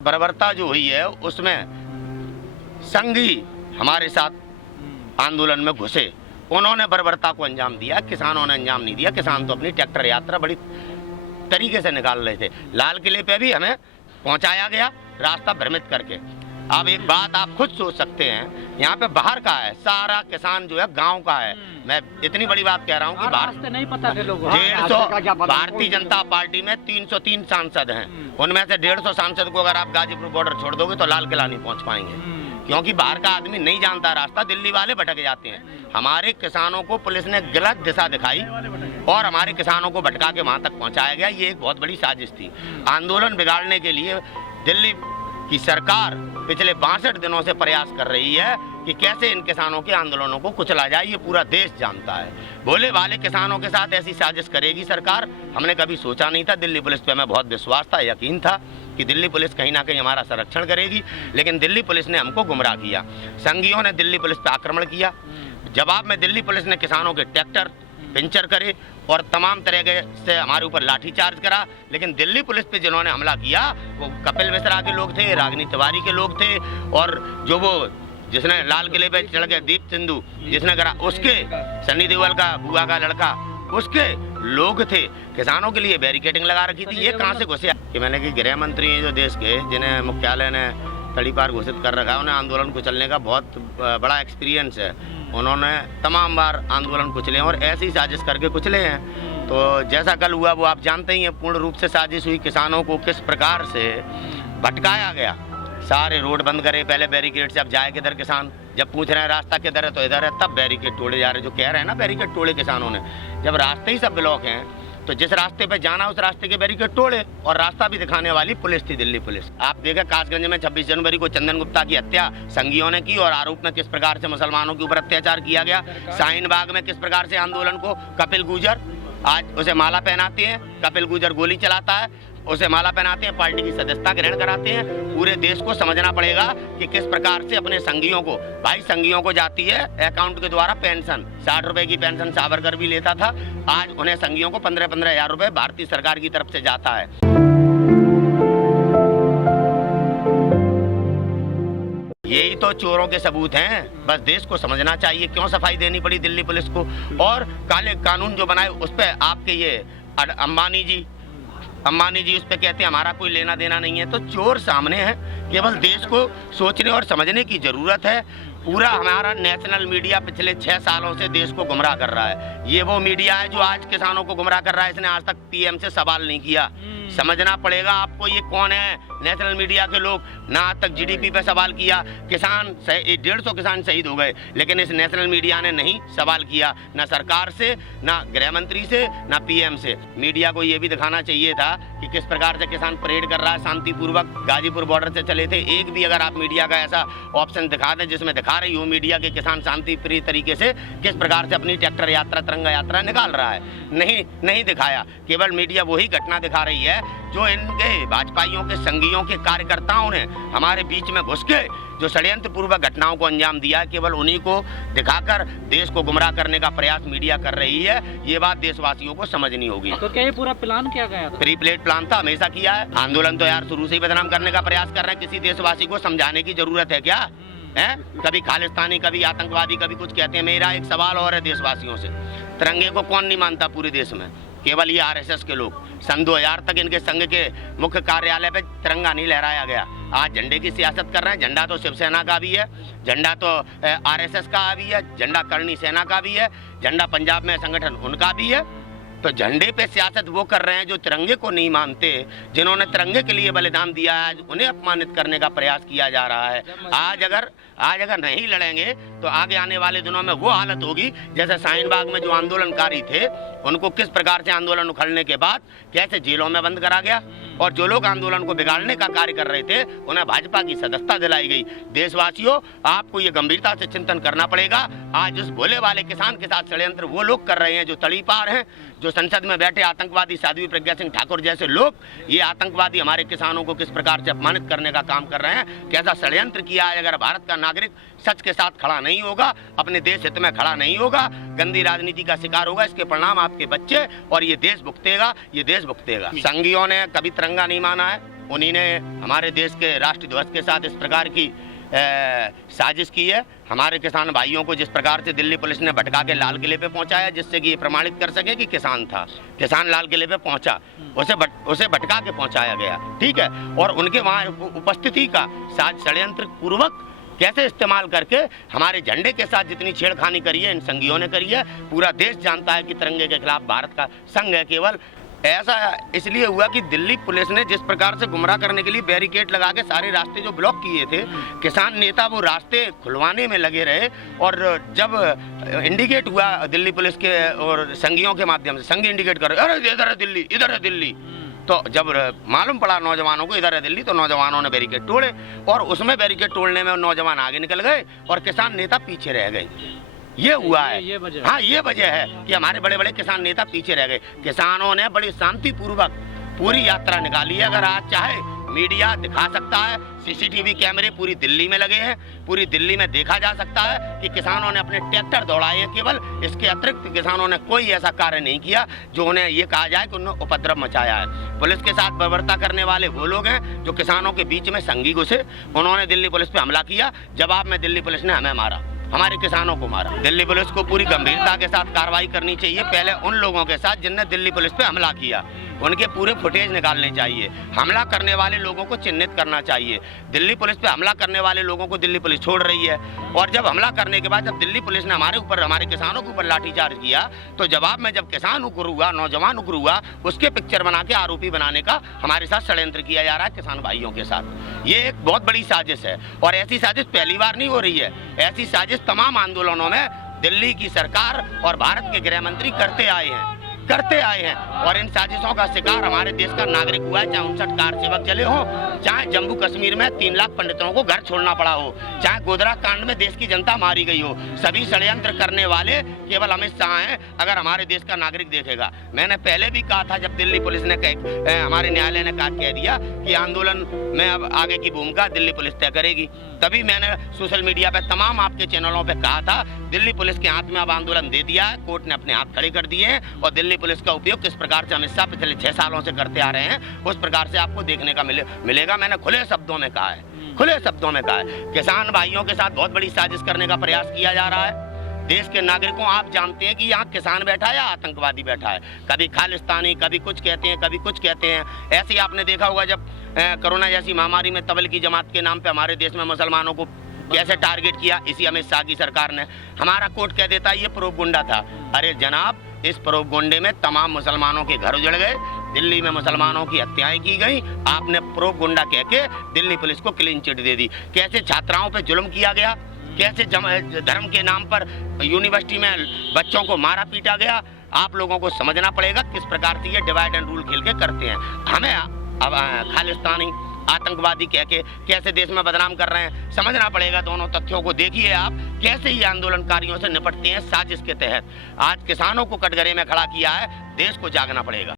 बर्बरता जो हुई है उसमें संघी हमारे साथ आंदोलन में घुसे, उन्होंने बर्बरता को अंजाम दिया, किसानों ने अंजाम नहीं दिया। किसान तो अपनी ट्रैक्टर यात्रा बड़ी तरीके से निकाल रहे थे। लाल किले पे भी हमें पहुंचाया गया रास्ता भ्रमित करके। अब एक बात आप खुद सोच सकते हैं, यहाँ पे बाहर का है, सारा किसान जो है गांव का है। मैं इतनी बड़ी बात कह रहा हूँ कि रास्ते नहीं पता थे लोगों को। 150 भारतीय जनता पार्टी में 303 सांसद हैं, उनमें से 150 सांसद को अगर आप गाजीपुर बॉर्डर छोड़ दोगे तो लाल किला नहीं पहुंच पाएंगे, क्योंकि बाहर का आदमी नहीं जानता रास्ता। दिल्ली वाले भटक जाते हैं। हमारे किसानों को पुलिस ने गलत दिशा दिखाई और हमारे किसानों को भटका के वहां तक पहुंचाया गया। ये एक बहुत बड़ी साजिश थी। आंदोलन बिगाड़ने के लिए दिल्ली की सरकार पिछले 62 दिनों से प्रयास कर रही है कि कैसे इन किसानों के आंदोलनों को कुचला जाए। ये पूरा देश जानता है। भोले भाले किसानों के साथ ऐसी साजिश करेगी सरकार, हमने कभी सोचा नहीं था। दिल्ली पुलिस पे हमें बहुत विश्वास था, यकीन था कि दिल्ली पुलिस कहीं ना कहीं हमारा संरक्षण करेगी, लेकिन दिल्ली पुलिस ने हमको गुमराह किया। संघियों ने दिल्ली पुलिस पे आक्रमण किया। जवाब में दिल्ली पुलिस ने किसानों के ट्रैक्टर पंचर करे और तमाम तरह के से हमारे ऊपर लाठीचार्ज करा। लेकिन दिल्ली पुलिस पे जिन्होंने हमला किया वो कपिल मिश्रा के लोग थे, रागिनी तिवारी के लोग थे, और जो वो जिसने लाल किले पे चढ़ के दीप सिंधु जिसने करा, उसके सनी देओल का बुआ का लड़का, उसके लोग थे। किसानों के लिए बैरिकेडिंग लगा रखी थी। ये कहाँ से घुसे कि मैंने कि गृह मंत्री हैं जो देश के, जिन्हें मुख्यालय ने तड़ीपार घोषित कर रखा है, उन्हें आंदोलन को चलने का बहुत बड़ा एक्सपीरियंस है। उन्होंने तमाम बार आंदोलन कुचले और ऐसी साजिश करके कुचले हैं। तो जैसा कल हुआ वो आप जानते ही हैं, पूर्ण रूप से साजिश हुई। किसानों को किस प्रकार से भटकाया गया, सारे रोड बंद करे, पहले बैरिकेड से, अब जाए किधर किसान। जब पूछ रहे हैं रास्ता किधर है तो इधर है, तब बैरिकेड तोड़े जा रहे। जो कह रहे हैं ना बैरिकेड तोड़े किसानों ने, जब रास्ते ही सब ब्लॉक हैं तो जिस रास्ते पे जाना उस रास्ते के बैरिकेड तोड़े। और रास्ता भी दिखाने वाली पुलिस थी दिल्ली पुलिस। आप देखें कासगंज में 26 जनवरी को चंदन गुप्ता की हत्या संघियों ने की और आरोप में किस प्रकार से मुसलमानों के ऊपर अत्याचार किया गया। शाहीन बाग में किस प्रकार से आंदोलन को कपिल गुर्जर, आज उसे माला पहनाते हैं, कपिल गुर्जर गोली चलाता है, उसे माला पहनाते हैं, पार्टी की सदस्यता ग्रहण कराते हैं। पूरे देश को समझना पड़ेगा कि किस प्रकार से अपने संघियों को, भाई संघियों को जाती है अकाउंट के द्वारा पेंशन, 60 रुपए की पेंशन सावरकर भी लेता था। आज उन्हें संघियों को 15-15 हजार रुपए भारतीय सरकार की तरफ से जाता है। यही तो चोरों के सबूत हैं। बस देश को समझना चाहिए क्यों सफाई देनी पड़ी दिल्ली पुलिस को। और काले कानून जो बनाए उस पर आपके ये अंबानी जी उस पर कहते हैं हमारा कोई लेना देना नहीं है। तो चोर सामने है, केवल देश को सोचने और समझने की जरूरत है। पूरा हमारा नेशनल मीडिया पिछले 6 सालों से देश को गुमराह कर रहा है। ये वो मीडिया है जो आज किसानों को गुमराह कर रहा है। इसने आज तक पीएम से सवाल नहीं किया। समझना पड़ेगा आपको ये कौन है नेशनल मीडिया के लोग। ना आज तक जीडीपी पे सवाल किया, किसान 150 किसान शहीद हो गए, लेकिन इस नेशनल मीडिया ने नहीं सवाल किया, ना सरकार से, ना गृह मंत्री से, ना पीएम से। मीडिया को ये भी दिखाना चाहिए था कि किस प्रकार से किसान परेड कर रहा है शांतिपूर्वक। गाजीपुर बॉर्डर से चले थे। एक भी अगर आप मीडिया का ऐसा ऑप्शन दिखा दें जिसमें दिखा रही हो मीडिया के किसान शांतिप्रिय तरीके से किस प्रकार से अपनी ट्रैक्टर यात्रा, तिरंगा यात्रा निकाल रहा है, नहीं दिखाया। केवल मीडिया वही घटना दिखा रही है जो इनके भाजपाइयों के संघियों के कार्यकर्ताओं ने हमारे बीच में घुस के जो षड्यंत्र पूर्वक घटनाओं को अंजाम दिया। केवल उन्हीं को दिखाकर देश को गुमराह करने का प्रयास मीडिया कर रही है। ये बात देशवासियों को समझनी होगी। तो क्या ये पूरा प्लान किया गया था? प्री प्लेट प्लान था, हमेशा किया है। आंदोलन तो यार शुरू से ही बदनाम करने का प्रयास कर रहे हैं। किसी देशवासी को समझाने की जरूरत है क्या है? कभी खालिस्तानी, कभी आतंकवादी, कभी कुछ कहते हैं। मेरा एक सवाल और है देशवासियों से, तिरंगे को कौन नहीं मानता पूरे देश में? केवल ये आरएसएस के लोग। सन 2000 तक इनके संघ के मुख्य कार्यालय पे तिरंगा नहीं लहराया गया। आज झंडे की सियासत कर रहे हैं। झंडा तो शिवसेना का भी है, झंडा तो आरएसएस का भी है, झंडा करणी सेना का भी है, झंडा पंजाब में संगठन उनका भी है। तो झंडे पे सियासत वो कर रहे हैं जो तिरंगे को नहीं मानते, जिन्होंने तिरंगे के लिए बलिदान दिया है। उन्हें अपमानित करने का प्रयास किया जा रहा है। आज अगर नहीं लड़ेंगे तो आगे आने वाले दिनों में वो हालत होगी जैसे शाहीन बाग में जो आंदोलनकारी थे उनको किस प्रकार से आंदोलन उखड़ने के बाद कैसे जेलों में बंद करा गया, और जो लोग आंदोलन को बिगाड़ने का कार्य कर रहे थे उन्हें भाजपा की सदस्यता दिलाई गई। देशवासियों, आपको ये गंभीरता से चिंतन करना पड़ेगा। आज उस भोले वाले किसान के साथ षड्यंत्र वो लोग कर रहे हैं जो तड़ीपार हैं, जो संसद में बैठे आतंकवादी साध्वी प्रज्ञा सिंह ठाकुर जैसे लोग। ये आतंकवादी हमारे किसानों को किस प्रकार से अपमानित करने का काम कर रहे हैं, कैसा षड्यंत्र किया है। अगर भारत का नागरिक सच के साथ खड़ा नहीं होगा, अपने देश हित में खड़ा नहीं होगा, गंदी राजनीति का शिकार होगा, इसके परिणाम आपके बच्चे और ये देश भुगतेगा। संघियों ने कभी तिरंगा नहीं माना है, उन्हीं ने हमारे देश के राष्ट्रीय ध्वज के साथ इस प्रकार की साजिश की है। हमारे किसान भाइयों को जिस प्रकार से दिल्ली पुलिस ने भटका के लाल किले पे पहुंचाया, जिससे कि ये प्रमाणित कर सके कि किसान था, किसान लाल किले पे पहुंचा, उसे भटका के पहुंचाया गया, ठीक है। और उनके वहाँ उपस्थिति का षड्यंत्र पूर्वक कैसे इस्तेमाल करके हमारे झंडे के साथ जितनी छेड़खानी करी है इन संघियों ने करी है। पूरा देश जानता है कि तिरंगे के खिलाफ भारत का संघ है केवल। ऐसा इसलिए हुआ कि दिल्ली पुलिस ने जिस प्रकार से गुमराह करने के लिए बैरिकेड लगा के सारे रास्ते जो ब्लॉक किए थे, किसान नेता वो रास्ते खुलवाने में लगे रहे। और जब इंडिकेट हुआ दिल्ली पुलिस के और संघियों के माध्यम से, संघी इंडिकेट कर रहे, अरे इधर है दिल्ली, इधर है दिल्ली, तो जब मालूम पड़ा नौजवानों को इधर है दिल्ली, तो नौजवानों ने बैरिकेड तोड़े और उसमें बैरिकेड तोड़ने में नौजवान आगे निकल गए और किसान नेता पीछे रह गए। ये हुआ है, ये वजह। हाँ, ये वजह है कि हमारे बड़े बड़े किसान नेता पीछे रह गए। किसानों ने बड़ी शांतिपूर्वक पूरी यात्रा निकाली है। अगर आज चाहे मीडिया दिखा सकता है, सीसीटीवी कैमरे पूरी दिल्ली में लगे हैं, पूरी दिल्ली में देखा जा सकता है कि किसानों ने अपने ट्रैक्टर दौड़ाए हैं केवल। इसके अतिरिक्त किसानों ने कोई ऐसा कार्य नहीं किया जो उन्हें ये कहा जाए कि उन्होंने उपद्रव मचाया है। पुलिस के साथ बर्बरता करने वाले वो लोग हैं जो किसानों के बीच में संघी घुसे, उन्होंने दिल्ली पुलिस पे हमला किया। जवाब में दिल्ली पुलिस ने हमें मारा, हमारे किसानों को मारा। दिल्ली पुलिस को पूरी गंभीरता के साथ कार्रवाई करनी चाहिए। पहले उन लोगों के साथ जिनने दिल्ली पुलिस पे हमला किया, उनके पूरे फुटेज निकालने चाहिए। हमला करने वाले लोगों को चिन्हित करना चाहिए। दिल्ली पुलिस पे हमला करने वाले लोगों को दिल्ली पुलिस छोड़ रही है। और जब हमला करने के बाद जब दिल्ली पुलिस ने हमारे ऊपर, हमारे किसानों के ऊपर लाठीचार्ज किया, तो जवाब में जब किसान उग्र हुआ, नौजवान उग्र हुआ, उसके पिक्चर बना के आरोपी बनाने का हमारे साथ षड्यंत्र किया जा रहा है किसान भाइयों के साथ। ये एक बहुत बड़ी साजिश है और ऐसी साजिश पहली बार नहीं हो रही है। ऐसी साजिश तमाम आंदोलनों में दिल्ली की सरकार और भारत के गृह मंत्री करते आए हैं और इन साजिशों का शिकार हमारे देश का नागरिक हुआ है। चाहे 59 कार सेवक चले हो, चाहे जम्मू कश्मीर में 3 लाख पंडितों को घर छोड़ना पड़ा हो, चाहे गोधरा कांड में देश की जनता मारी गई हो, सभी षड्यंत्र करने वाले केवल अमित शाह हैं। अगर हमारे देश का नागरिक देखेगा, मैंने पहले भी कहा था, जब दिल्ली पुलिस ने हमारे न्यायालय ने कह दिया कि आंदोलन में अब आगे की भूमिका दिल्ली पुलिस तय करेगी, तभी मैंने सोशल मीडिया पे तमाम आपके चैनलों पे कहा था दिल्ली पुलिस के हाथ में अब आंदोलन दे दिया है, कोर्ट ने अपने हाथ खड़े कर दिए हैं। और दिल्ली पुलिस का उपयोग किस प्रकार से अमित शाह पिछले 6 सालों से करते आ रहे हैं, उस प्रकार से आपको देखने का मिलेगा। मैंने खुले शब्दों में कहा है, खुले शब्दों में कहा है। किसान भाइयों के साथ बहुत बड़ी साजिश करने का प्रयास किया जा रहा है। देश के नागरिकों, आप जानते हैं कि यहाँ किसान बैठा है या आतंकवादी बैठा है, कभी खालिस्तानी, कभी कुछ कहते हैं, कभी कुछ कहते हैं। ऐसे ही आपने देखा होगा जब कोरोना जैसी महामारी में तबलीगी जमात के नाम पे हमारे देश में मुसलमानों को कैसे टारगेट किया, इसी अमित शाह की सरकार ने। हमारा कोर्ट कह देता है ये प्रोपगंडा था। अरे जनाब, इस प्रोपगंडे में तमाम मुसलमानों के घर उजड़ गए, दिल्ली में मुसलमानों की हत्याएं की गई। आपने प्रोपगंडा कह के दिल्ली पुलिस को क्लीन चिट दे दी। कैसे छात्राओं पे जुल्म किया गया, कैसे धर्म के नाम पर यूनिवर्सिटी में बच्चों को मारा पीटा गया। आप लोगों को समझना पड़ेगा किस प्रकार से ये डिवाइड एंड रूल खेल के करते हैं। हमें अब खालिस्तानी, आतंकवादी कह के कैसे देश में बदनाम कर रहे हैं, समझना पड़ेगा। दोनों तथ्यों को देखिए आप, कैसे ये आंदोलनकारियों से निपटते हैं साजिश के तहत। आज किसानों को कटघरे में खड़ा किया है, देश को जागना पड़ेगा।